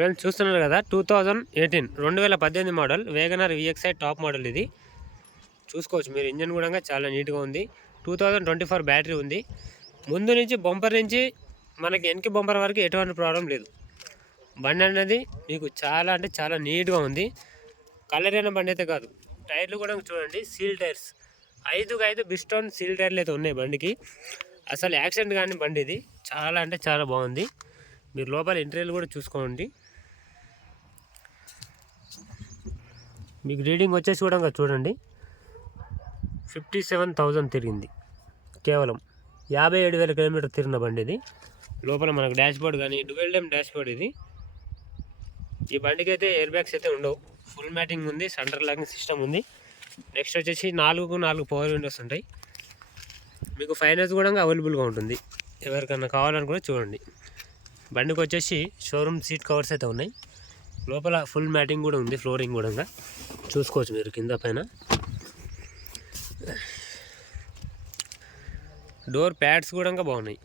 Friends చూస్తున్నారు కదా 2018 model WagonR VXi top model. ఇది చూసుకోవచ్చు మీరు. ఇంజన్ కూడా చాలా నీట్గా ఉంది. 2024 బ్యాటరీ ఉంది. ముందు నుంచి బంపర్ నుంచి మనకి వెనక బంపర్ వరకు ఎటువంటి ప్రాబ్లం లేదు. బండి అనేది మీకు చాలా అంటే చాలా నీట్గా ఉంది. కలర్ అయిన బండి అయితే కాదు. టైర్లు కూడా చూడండి, సీల్ టైర్స్ 5x5 బిస్టోన్ సీల్ టైర్లు అయితే ఉన్నాయి బండికి. అసలు యాక్సిడెంట్ కానీ బండి ఇది చాలా అంటే చాలా బాగుంది. మీరు లోపల ఇంటీరియర్ కూడా చూసుకోండి. మీకు రీడింగ్ వచ్చేసి కూడా చూడండి, 57,000 తిరిగింది. కేవలం 57,000 కిలోమీటర్ తిరిగిన బండి ఇది. లోపల మనకు డాష్ బోర్డ్ కానీ డ్యూయల్ డెమ్ డాష్ బోర్డ్ ఇది. ఈ బండికి అయితే ఎయిర్ బ్యాగ్స్ అయితే ఉండవు. ఫుల్ మ్యాటింగ్ ఉంది, సెంటర్ లాకింగ్ సిస్టమ్ ఉంది. నెక్స్ట్ వచ్చేసి 4 పవర్ విండోస్ ఉంటాయి. మీకు ఫైనాన్స్ కూడా అవైలబుల్గా ఉంటుంది. ఎవరికన్నా కావాలని కూడా చూడండి. బండికి వచ్చేసి షోరూమ్ సీట్ కవర్స్ అయితే ఉన్నాయి. లోపల ఫుల్ మ్యాటింగ్ కూడా ఉంది, ఫ్లోరింగ్ కూడా చూసుకోవచ్చు మీరు కింద పైన. డోర్ ప్యాడ్స్ కూడా బాగున్నాయి.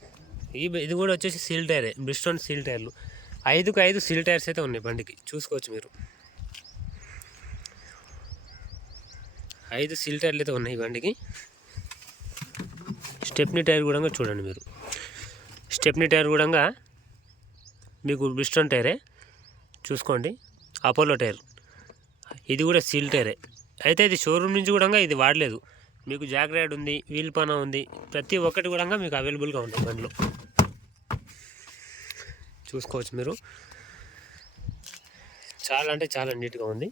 ఇది కూడా వచ్చేసి సీల్ టైరే, బ్రిస్టోన్ సీల్ టైర్లు. 5x5 సీల్ టైర్స్ అయితే ఉన్నాయి బండికి, చూసుకోవచ్చు మీరు. 5 సీల్ టైర్లు అయితే ఉన్నాయి బండికి. స్టెప్నీ టైర్ కూడా చూడండి మీరు. స్టెప్నీ టైర్ కూడా మీకు బ్రిస్టోన్ టైరే చూసుకోండి. అపోలో టైర్ ఇది కూడా సీల్ టైరే. అయితే ఇది షోరూమ్ నుంచి కూడా ఇది వాడలేదు. మీకు జాక్ రైడ్ ఉంది, వీల్ పానా ఉంది, ప్రతి ఒక్కటి కూడా మీకు అవైలబుల్గా ఉంది బండిలో. చూసుకోవచ్చు మీరు. చాలా అంటే చాలా నీట్గా ఉంది.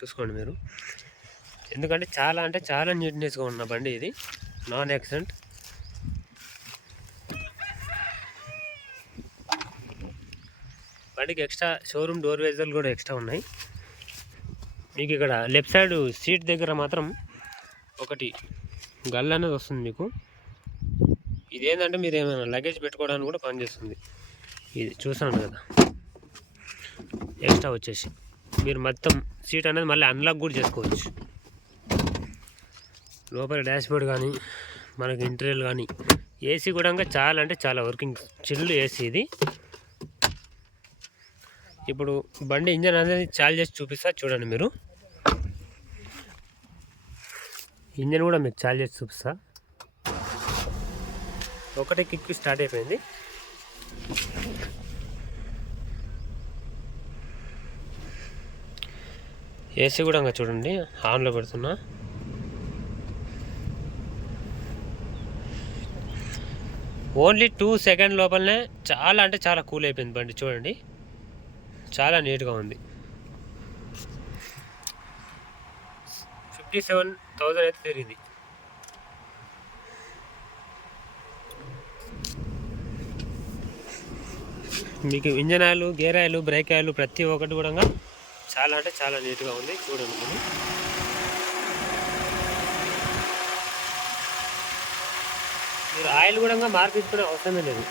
చూసుకోండి మీరు. ఎందుకంటే చాలా అంటే చాలా నీట్నెస్గా ఉన్న బండి ఇది, నాన్ యాక్సిడెంట్. బండికి ఎక్స్ట్రా షోరూమ్ డోర్ వైజర్లు కూడా ఎక్స్ట్రా ఉన్నాయి. మీకు ఇక్కడ లెఫ్ట్ సైడ్ సీట్ దగ్గర మాత్రం ఒకటి గల్ అనేది వస్తుంది మీకు. ఇదేంటంటే మీరు ఏమైనా లగేజ్ పెట్టుకోవడానికి కూడా పనిచేస్తుంది. ఇది చూసాను కదా, ఎక్స్ట్రా వచ్చేసి మీరు మొత్తం సీట్ అనేది మళ్ళీ అన్లాక్ కూడా చేసుకోవచ్చు. లోపల డాష్ బోర్డ్ కానీ మనకి ఇంటీరియర్ కానీ ఏసీ కూడా చాలా అంటే చాలా వర్కింగ్ చిల్లు ఏసీ ఇది. ఇప్పుడు బండి ఇంజన్ అనేది చాలు చేసి చూపిస్తా చూడండి మీరు. ఇంజన్ కూడా మీకు చాలు చేసి చూపిస్తా. ఒకటే కిక్ స్టార్ట్ అయిపోయింది. ఏసీ కూడా చూడండి, ఆన్లో పెడుతున్నా. ఓన్లీ 2 సెకండ్ లోపలనే చాలా అంటే చాలా కూల్ అయిపోయింది బండి. చూడండి చాలా నీట్గా ఉంది. 57,000 అయితే తిరిగింది. మీకు engine oil, gear oil, break oil ప్రతి ఒక్కటి కూడా చాలా అంటే చాలా నీట్గా ఉంది. చూడండి మీరు. మీరు ఆయిల్ కూడా మార్పించుకునే అవసరమే లేదు.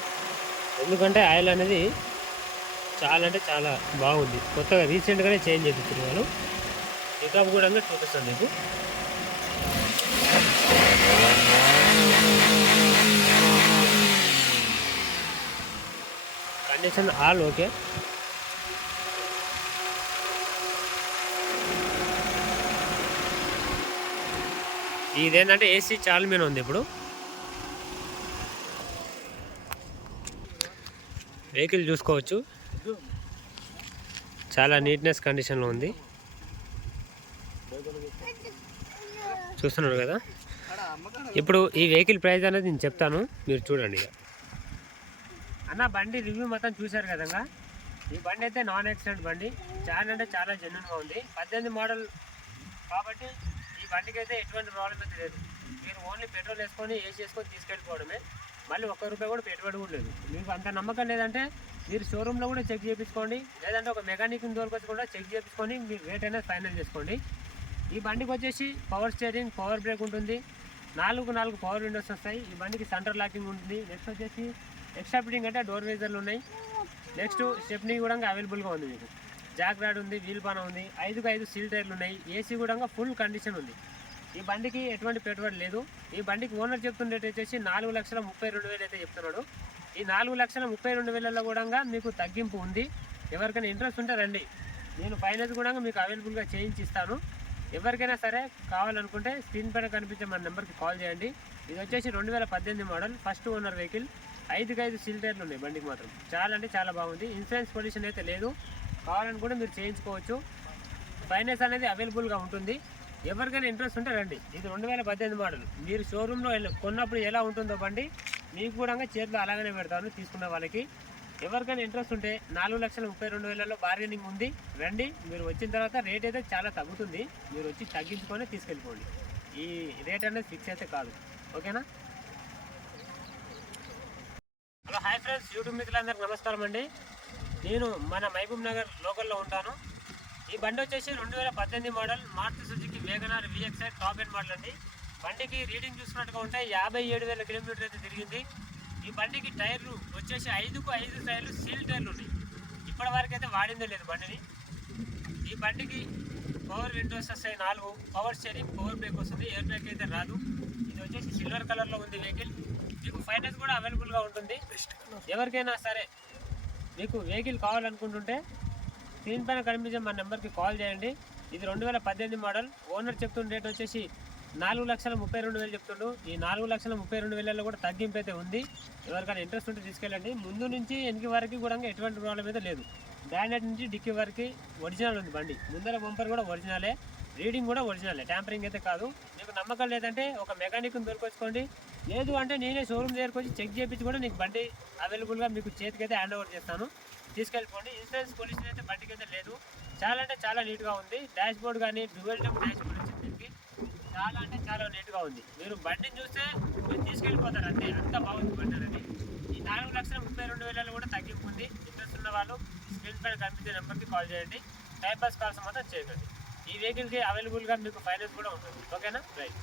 ఎందుకంటే ఆయిల్ అనేది చాలా అంటే చాలా బాగుంది. కొత్తగా రీసెంట్గానే చేంజ్ చేయించారు వాళ్ళు. పికప్ కూడా చూపిస్తాను మీకు. Condition all okay. ఇదేంటంటే ఏసీ చాలా మీద ఉంది. ఇప్పుడు వెహికల్ చూసుకోవచ్చు, చాలా నీట్నెస్ కండిషన్లో ఉంది. చూస్తున్నారు కదా. ఇప్పుడు ఈ వెహికల్ ప్రైస్ అనేది నేను చెప్తాను, మీరు చూడండి. అన్న బండి రివ్యూ మొత్తం చూశారు కదా. ఈ బండి అయితే నాన్ యాక్సిడెంట్ బండి, చాలా అంటే చాలా జెన్యున్గా ఉంది. 18 మోడల్ కాబట్టి ఈ బండికి అయితే ఎటువంటి ప్రాబ్లం అయితే లేదు. మీరు ఓన్లీ పెట్రోల్ వేసుకొని ఏసీ వేసుకొని తీసుకెళ్ళిపోవడమే. మళ్ళీ ₹1 కూడా పెట్టుబడి కూడా లేదు. మీకు అంత నమ్మకం లేదంటే మీరు షోరూంలో కూడా చెక్ చేయించుకోండి, లేదంటే ఒక మెకానిక్ని దొరకొచ్చి కూడా చెక్ చేయించుకొని మీరు రేట్ అనేది ఫైనల్ చేసుకోండి. ఈ బండికి వచ్చేసి పవర్ స్టీరింగ్, పవర్ బ్రేక్ ఉంటుంది. 4 పవర్ విండోస్ వస్తాయి. ఈ బండికి సెంటర్ లాకింగ్ ఉంటుంది. నెక్స్ట్ వచ్చేసి ఎక్స్ట్రా ఫిట్టింగ్ అంటే డోర్ వైజర్లు ఉన్నాయి. నెక్స్ట్ స్టెప్నీ కూడా అవైలబుల్గా ఉంది. మీకు జాక్ రాడ్ ఉంది, వీల్ పానా ఉంది, 5x5 సీల్ టైర్లు ఉన్నాయి. ఏసీ కూడా ఫుల్ కండిషన్ ఉంది. ఈ బండికి ఎటువంటి పెట్టుబడి లేదు. ఈ బండికి ఓనర్ చెప్తున్న రేట్ వచ్చేసి 4,32,000 అయితే చెప్తున్నాడు. ఈ 4,32,000లో కూడా మీకు తగ్గింపు ఉంది. ఎవరికైనా ఇంట్రెస్ట్ ఉంటే రండి, నేను ఫైనాన్స్ కూడా మీకు అవైలబుల్గా చేయించి ఇస్తాను. ఎవరికైనా సరే కావాలనుకుంటే స్క్రీన్ పైన కనిపించే మన నెంబర్కి కాల్ చేయండి. ఇది వచ్చేసి 2018 model, first owner vehicle. 5 seal టైర్లు ఉన్నాయి బండికి మాత్రం. చాలా అంటే చాలా బాగుంది. ఇన్సూరెన్స్ పొల్యూషన్ అయితే లేదు. కావాలనుకుంటే మీరు చేయించుకోవచ్చు. ఫైనాన్స్ అనేది అవైలబుల్గా ఉంటుంది. ఎవరికైనా ఇంట్రెస్ట్ ఉంటే రండి. ఇది 2018 మోడల్. మీరు షోరూంలో కొన్నప్పుడు ఎలా ఉంటుందో బండి మీకు కూడా చేతిలో అలాగనే పెడతాను తీసుకున్న వాళ్ళకి. ఎవరికైనా ఇంట్రెస్ట్ ఉంటే 4,32,000లో బార్గెనింగ్ ఉంది. రండి, మీరు వచ్చిన తర్వాత రేట్ అయితే చాలా తగ్గుతుంది. మీరు వచ్చి తగ్గించుకొని తీసుకెళ్ళిపోండి. ఈ రేట్ అనేది ఫిక్స్ అయితే కాదు. ఓకేనా? హలో, హాయ్ ఫ్రెండ్స్, యూట్యూబ్ మిత్రులందరికీ నమస్కారం అండి. నేను మన మహబూబ్ నగర్ లోకల్లో ఉంటాను. ఈ బండి వచ్చేసి 2018 model Maruti Suzuki WagonR VXi top end model అండి. బండికి రీడింగ్ చూసుకున్నట్టుగా ఉంటే 57,000 కిలోమీటర్ అయితే తిరిగింది. ఈ బండికి టైర్లు వచ్చేసి 5కు 5 టైర్లు సీల్ టైర్లు ఉన్నాయి. ఇప్పటి వరకు అయితే వాడిందే లేదు బండిని. ఈ బండికి పవర్ విండోస్ వస్తాయి 4, పవర్ స్టీరింగ్, పవర్ బ్రేక్ వస్తుంది. ఎయిర్ బ్రేక్ అయితే రాదు. ఇది వచ్చేసి సిల్వర్ కలర్లో ఉంది వెహికల్. మీకు ఫైనాన్స్ కూడా అవైలబుల్గా ఉంటుంది. ఎవరికైనా సరే మీకు వెహికల్ కావాలనుకుంటుంటే స్క్రీన్ పైన కనిపించే మన నెంబర్కి కాల్ చేయండి. ఇది 2018 మోడల్. ఓనర్ చెప్తున్న రేట్ వచ్చేసి 4,32,000 చెప్తుండు. ఈ 4,32,000లో కూడా తగ్గింపు అయితే ఉంది. ఎవరికైనా ఇంట్రెస్ట్ ఉంటే తీసుకెళ్ళండి. ముందు నుంచి వెనక వరకు కూడా ఎటువంటి ప్రాబ్లం అయితే లేదు. బ్రాండెడ్ నుంచి డిక్కీ వరకు ఒరిజినల్ ఉంది బండి. ముందర బంపర్ కూడా ఒరిజినలే, రీడింగ్ కూడా ఒరిజినలే, ట్యాంపరింగ్ అయితే కాదు. మీకు నమ్మకం లేదంటే ఒక మెకానిక్ని దొరకొచ్చుకోండి. లేదు అంటే నేనే షోరూమ్ దగ్గరకు వచ్చి చెక్ చేయించి కూడా నీకు బండి అవైలబుల్గా మీకు చేతికి అయితే హ్యాండ్ ఓవర్ చేస్తాను. తీసుకెళ్ళిపోండి. ఇన్సూరెన్స్ పొల్యూషన్ అయితే బండికి అయితే లేదు. చాలా అంటే చాలా నీట్గా ఉంది. డాష్ బోర్డ్ కానీ డ్యూయల్ టైప్ డాష్ బోర్డ్ వచ్చింది దీనికి. చాలా అంటే చాలా నీట్గా ఉంది. మీరు బండిని చూస్తే మీరు తీసుకెళ్ళిపోతారు అంతే, అంత బాగుంది బండి అనేది. ఈ 4,32,000 కూడా తగ్గింపు ఉంది. ఇంట్రెస్ట్ ఉన్న వాళ్ళు స్క్రీన్ పైన కనిపించే నెంబర్కి కాల్ చేయండి. టైం పాస్ కాల్స్ మాత్రం చేయకండి. ఈ వెహికల్కి అవైలబుల్గా మీకు ఫైనాన్స్ కూడా ఉంటుంది. ఓకేనా? రైట్.